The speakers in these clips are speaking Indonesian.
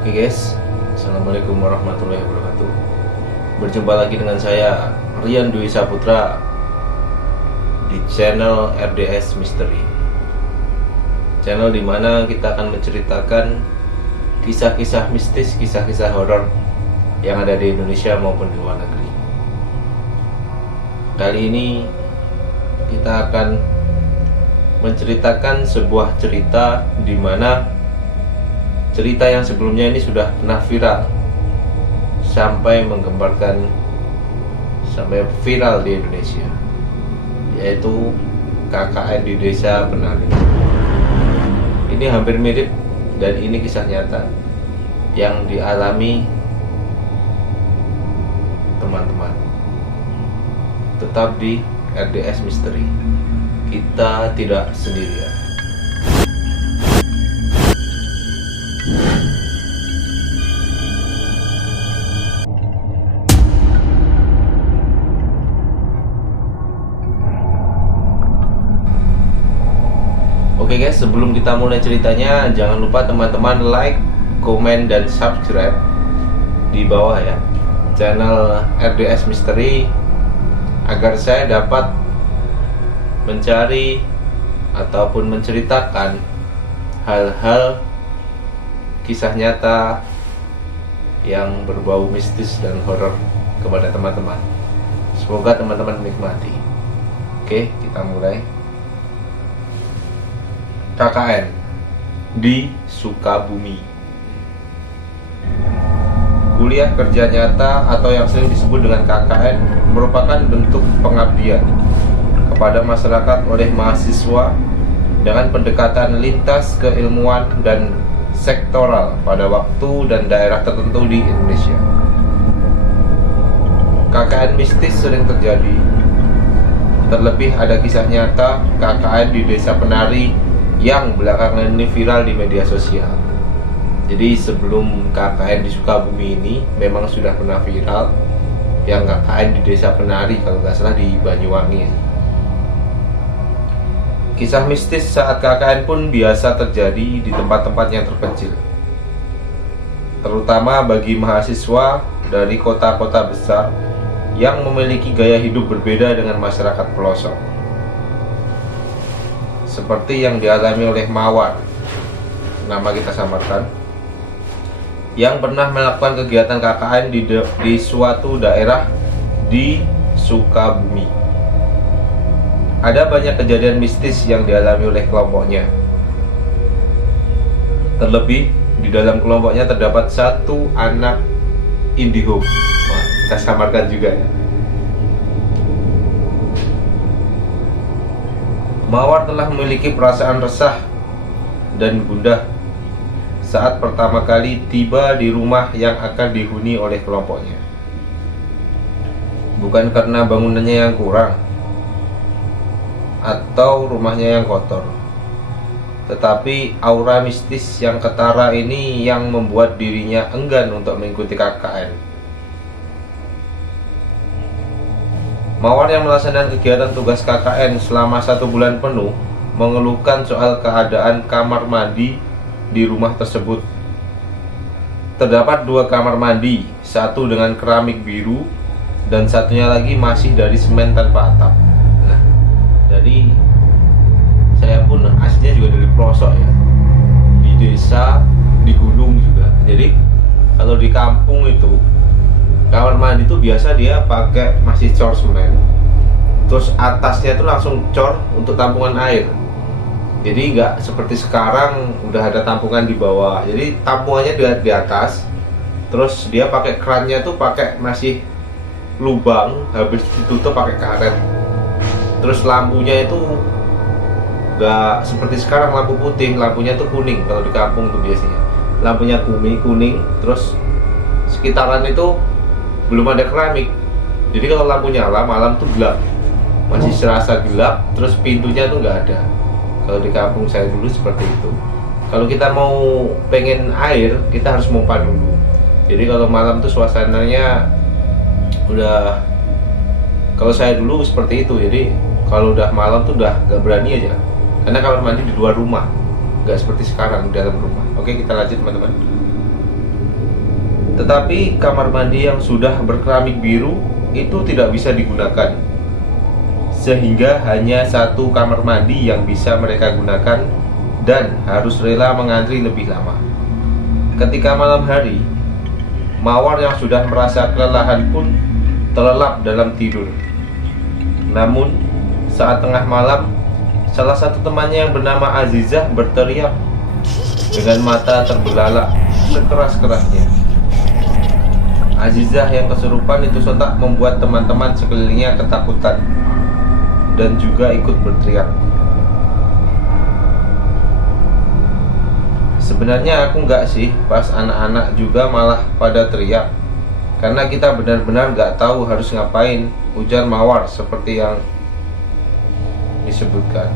Oke guys, Assalamualaikum warahmatullahi wabarakatuh. Berjumpa lagi dengan saya Rian Dwi Saputra di channel RDS Mystery. Channel dimana kita akan menceritakan kisah-kisah mistis, kisah-kisah horor yang ada di Indonesia maupun di luar negeri. Kali ini kita akan menceritakan sebuah cerita di mana cerita yang sebelumnya ini sudah pernah viral sampai viral di Indonesia, yaitu KKN di Desa Penari. Ini hampir mirip dan ini kisah nyata yang dialami teman-teman. Tetap di RDS Mystery, kita tidak sendirian. Oke guys, sebelum kita mulai ceritanya, jangan lupa teman-teman like, komen, dan subscribe di bawah ya channel RDS Mystery, agar saya dapat mencari ataupun menceritakan hal-hal kisah nyata yang berbau mistis dan horor kepada teman-teman. Semoga teman-teman menikmati. Oke, kita mulai. KKN di Sukabumi. Kuliah kerja nyata atau yang sering disebut dengan KKN merupakan bentuk pengabdian kepada masyarakat oleh mahasiswa dengan pendekatan lintas keilmuan dan sektoral pada waktu dan daerah tertentu di Indonesia. KKN mistis sering terjadi. Terlebih ada kisah nyata KKN di Desa Penari yang belakangan ini viral di media sosial. Jadi sebelum KKN di Sukabumi ini memang sudah pernah viral yang KKN di Desa Penari, kalau nggak salah di Banyuwangi. Kisah mistis saat KKN pun biasa terjadi di tempat-tempat yang terpencil, terutama bagi mahasiswa dari kota-kota besar yang memiliki gaya hidup berbeda dengan masyarakat pelosok, seperti yang dialami oleh Mawar, nama kita samarkan, yang pernah melakukan kegiatan KKN di suatu daerah di Sukabumi. Ada banyak kejadian mistis yang dialami oleh kelompoknya. Terlebih di dalam kelompoknya terdapat satu anak indigo. Wah, kita samarkan juga ya. Mawar telah memiliki perasaan resah dan gundah saat pertama kali tiba di rumah yang akan dihuni oleh kelompoknya. Bukan karena bangunannya yang kurang atau rumahnya yang kotor, tetapi aura mistis yang ketara ini yang membuat dirinya enggan untuk mengikuti KKN. Mawar yang melaksanakan kegiatan tugas KKN selama 1 bulan penuh mengeluhkan soal keadaan kamar mandi di rumah tersebut. Terdapat 2 kamar mandi, satu dengan keramik biru dan satunya lagi masih dari semen tanpa atap. Nah, jadi saya pun aslinya juga dari pelosok ya, di desa, di gunung juga. Jadi kalau di kampung itu kamar mandi itu biasa dia pakai masih cor semen, terus atasnya itu langsung cor untuk tampungan air. Jadi nggak seperti sekarang udah ada tampungan di bawah. Jadi tampungannya di atas, terus dia pakai kerannya tuh pakai masih lubang, habis ditutup pakai karet. Terus lampunya itu nggak seperti sekarang lampu putih, lampunya tuh kuning. Kalau di kampung tuh biasanya lampunya kuning, terus sekitaran itu belum ada keramik. Jadi kalau lampu nyala malam tuh gelap, masih serasa gelap, terus pintunya tuh nggak ada. Kalau di kampung saya dulu seperti itu. Kalau kita mau pengen air, kita harus mompa dulu. Jadi kalau malam tuh suasananya udah, kalau saya dulu seperti itu. Jadi kalau udah malam tuh udah nggak berani aja, karena kamar mandi di luar rumah, nggak seperti sekarang di dalam rumah. Oke, kita lanjut teman-teman. Tetapi kamar mandi yang sudah berkeramik biru itu tidak bisa digunakan, sehingga hanya satu kamar mandi yang bisa mereka gunakan dan harus rela mengantri lebih lama. Ketika malam hari, Mawar yang sudah merasa kelelahan pun terlelap dalam tidur. Namun, saat tengah malam, salah satu temannya yang bernama Azizah berteriak dengan mata terbelalak sekeras-kerasnya. Azizah yang kesurupan itu sontak membuat teman-teman sekelilingnya ketakutan dan juga ikut berteriak. Sebenarnya aku nggak sih, pas anak-anak juga malah pada teriak, karena kita benar-benar nggak tahu harus ngapain, ujar Mawar seperti yang disebutkan.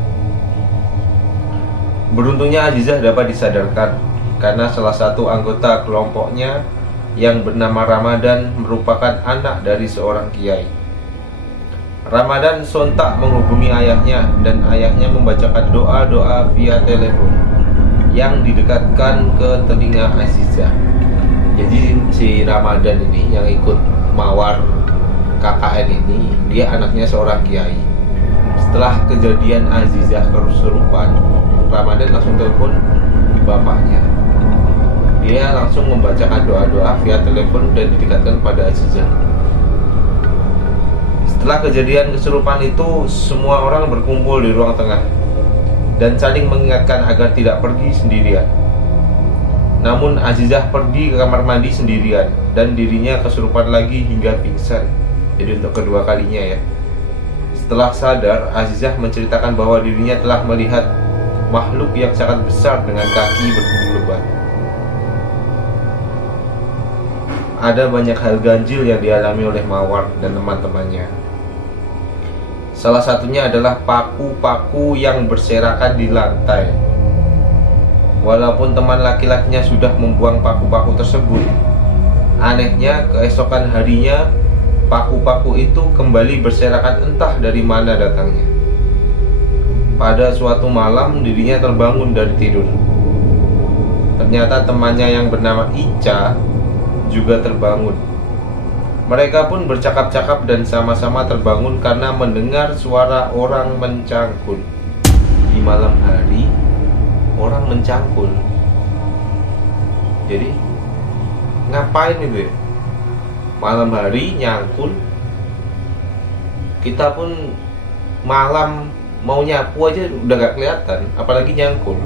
Beruntungnya Azizah dapat disadarkan karena salah satu anggota kelompoknya yang bernama Ramadan merupakan anak dari seorang kiai. Ramadan sontak menghubungi ayahnya dan ayahnya membacakan doa-doa via telepon yang didekatkan ke telinga Azizah. Jadi si Ramadan ini yang ikut Mawar KKN ini, dia anaknya seorang kiai. Setelah kejadian Azizah kesurupan, Ramadan langsung telepon bapaknya. Dia langsung membacakan doa-doa via telepon dan didekatkan pada Azizah. Setelah kejadian kesurupan itu, semua orang berkumpul di ruang tengah dan saling mengingatkan agar tidak pergi sendirian. Namun Azizah pergi ke kamar mandi sendirian dan dirinya kesurupan lagi hingga pingsan. Jadi untuk kedua kalinya ya. Setelah sadar, Azizah menceritakan bahwa dirinya telah melihat makhluk yang sangat besar dengan kaki berbulu lebat. Ada banyak hal ganjil yang dialami oleh Mawar dan teman-temannya. Salah satunya adalah paku-paku yang berserakan di lantai. Walaupun teman laki-lakinya sudah membuang paku-paku tersebut, anehnya keesokan harinya paku-paku itu kembali berserakan entah dari mana datangnya. Pada suatu malam dirinya terbangun dari tidur. Ternyata temannya yang bernama Ica juga terbangun. Mereka pun bercakap-cakap dan sama-sama terbangun karena mendengar suara orang mencangkul. Di malam hari, orang mencangkul. Jadi, ngapain itu ya? Malam hari nyangkul. Kita pun malam mau nyapu aja udah gak kelihatan, apalagi nyangkul.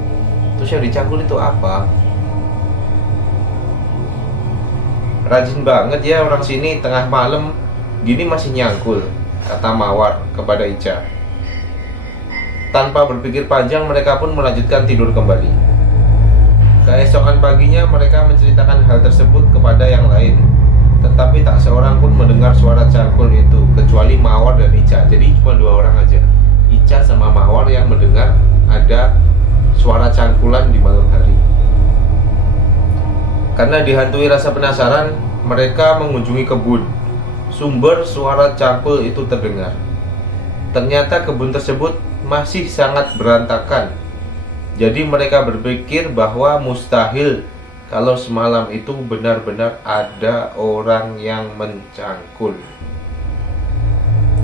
Terus yang dicangkul itu apa? Rajin banget ya orang sini, tengah malam gini masih nyangkul, kata Mawar kepada Ica. Tanpa berpikir panjang, mereka pun melanjutkan tidur kembali. Keesokan paginya mereka menceritakan hal tersebut kepada yang lain, tetapi tak seorang pun mendengar suara cangkul itu, kecuali Mawar dan Ica. Jadi cuma dua orang aja, Ica sama Mawar, yang mendengar ada suara cangkulan di malam hari. Karena dihantui rasa penasaran, mereka mengunjungi kebun. Sumber suara cangkul itu terdengar. Ternyata kebun tersebut masih sangat berantakan. Jadi mereka berpikir bahwa mustahil kalau semalam itu benar-benar ada orang yang mencangkul.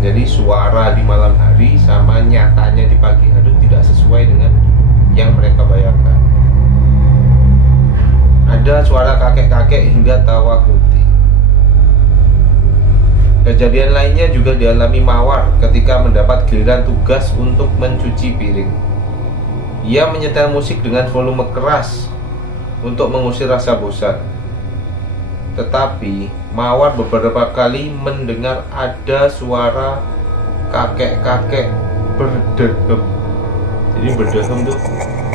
Jadi suara di malam hari sama nyatanya di pagi hari tidak sesuai dengan yang mereka bayangkan. Ada suara kakek-kakek hingga tawa kuti. Kejadian lainnya juga dialami Mawar ketika mendapat giliran tugas untuk mencuci piring. Ia menyetel musik dengan volume keras untuk mengusir rasa bosan. Tetapi Mawar beberapa kali mendengar ada suara kakek-kakek berdehem. Jadi berdehem tuh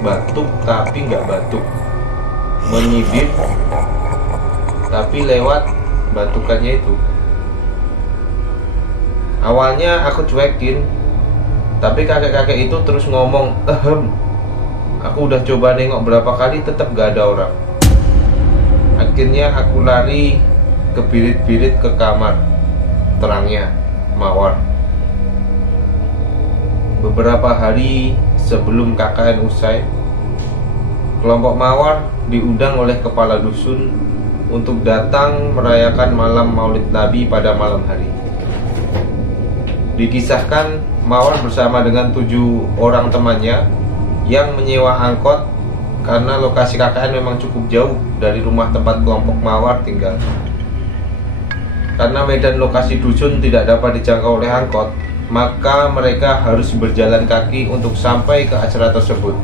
batuk tapi nggak batuk, menyibir tapi lewat batukannya itu. Awalnya aku cuekin, tapi kakek-kakek itu terus ngomong ehem. Aku udah coba nengok berapa kali tetap gak ada orang. Akhirnya aku lari ke birit-birit ke kamar, terangnya Mawar. Beberapa hari sebelum KKN usai, kelompok Mawar diundang oleh kepala dusun untuk datang merayakan malam Maulid Nabi pada malam hari. Dikisahkan Mawar bersama dengan 7 orang temannya yang menyewa angkot karena lokasi KKN memang cukup jauh dari rumah tempat kelompok Mawar tinggal. Karena medan lokasi dusun tidak dapat dijangkau oleh angkot, maka mereka harus berjalan kaki untuk sampai ke acara tersebut.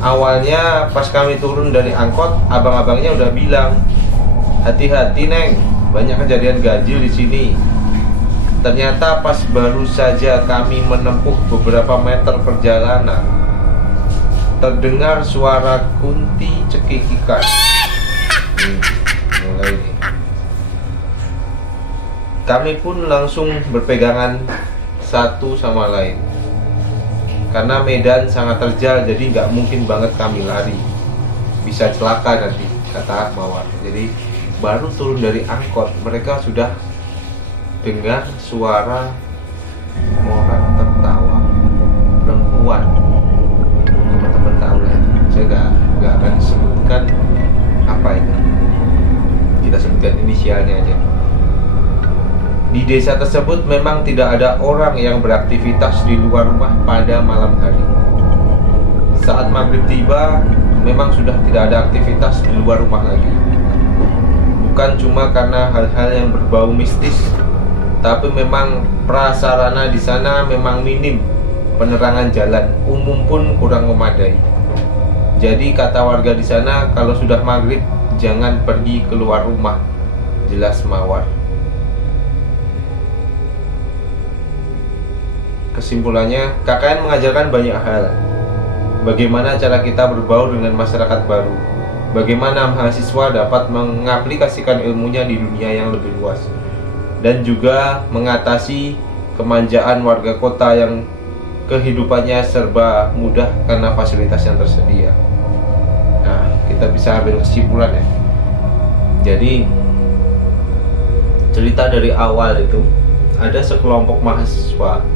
Awalnya pas kami turun dari angkot, abang-abangnya udah bilang, "Hati-hati Neng, banyak kejadian ganjil di sini." Ternyata pas baru saja kami menempuh beberapa meter perjalanan, terdengar suara kunti cekikikan. Mulai nih. Kami pun langsung berpegangan satu sama lain. Karena medan sangat terjal, jadi nggak mungkin banget kami lari. Bisa celaka nanti, kata Mawar. Jadi baru turun dari angkot, mereka sudah dengar suara orang tertawa, perempuan. Teman-teman tahu lah, saya nggak akan sebutkan apa itu. Kita sebutkan inisialnya aja. Di desa tersebut memang tidak ada orang yang beraktivitas di luar rumah pada malam hari. Saat maghrib tiba, memang sudah tidak ada aktivitas di luar rumah lagi. Bukan cuma karena hal-hal yang berbau mistis, tapi memang prasarana di sana memang minim. Penerangan jalan umum pun kurang memadai. Jadi kata warga di sana, kalau sudah maghrib jangan pergi keluar rumah. Jelas Mawar. Kesimpulannya, KKN mengajarkan banyak hal. Bagaimana cara kita berbaur dengan masyarakat baru, bagaimana mahasiswa dapat mengaplikasikan ilmunya di dunia yang lebih luas, dan juga mengatasi kemanjaan warga kota yang kehidupannya serba mudah karena fasilitas yang tersedia. Nah, kita bisa ambil kesimpulan ya. Jadi, cerita dari awal itu, ada sekelompok mahasiswa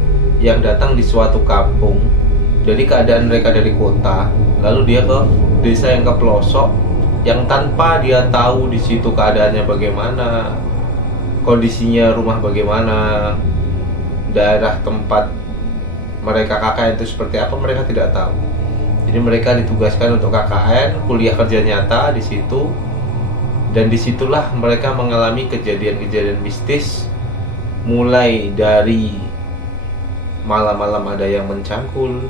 yang datang di suatu kampung. Jadi keadaan mereka dari kota, lalu dia ke desa yang ke pelosok, yang tanpa dia tahu di situ keadaannya bagaimana, kondisinya rumah bagaimana, daerah tempat mereka KKN itu seperti apa, mereka tidak tahu. Jadi mereka ditugaskan untuk KKN, kuliah kerja nyata di situ, dan disitulah mereka mengalami kejadian-kejadian mistis, mulai dari malam-malam ada yang mencangkul,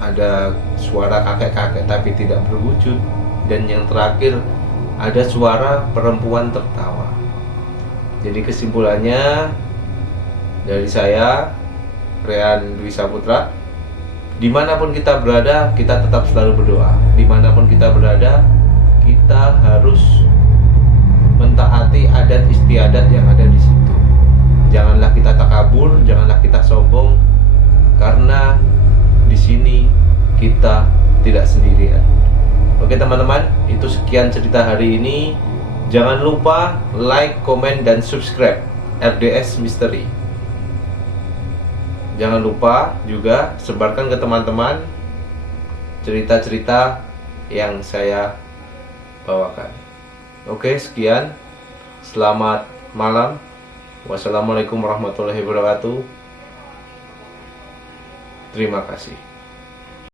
ada suara kakek-kakek tapi tidak berwujud, dan yang terakhir ada suara perempuan tertawa. Jadi kesimpulannya dari saya, Rian Dwi Saputra, dimanapun kita berada, kita tetap selalu berdoa. Dimanapun kita berada, kita harus mentaati adat istiadat yang ada di situ. Janganlah kita takabur, janganlah kita sombong, karena di sini kita tidak sendirian. Oke teman-teman, itu sekian cerita hari ini. Jangan lupa like, komen, dan subscribe RDS Misteri. Jangan lupa juga sebarkan ke teman-teman cerita-cerita yang saya bawakan. Oke, sekian. Selamat malam. Wassalamualaikum warahmatullahi wabarakatuh. Terima kasih.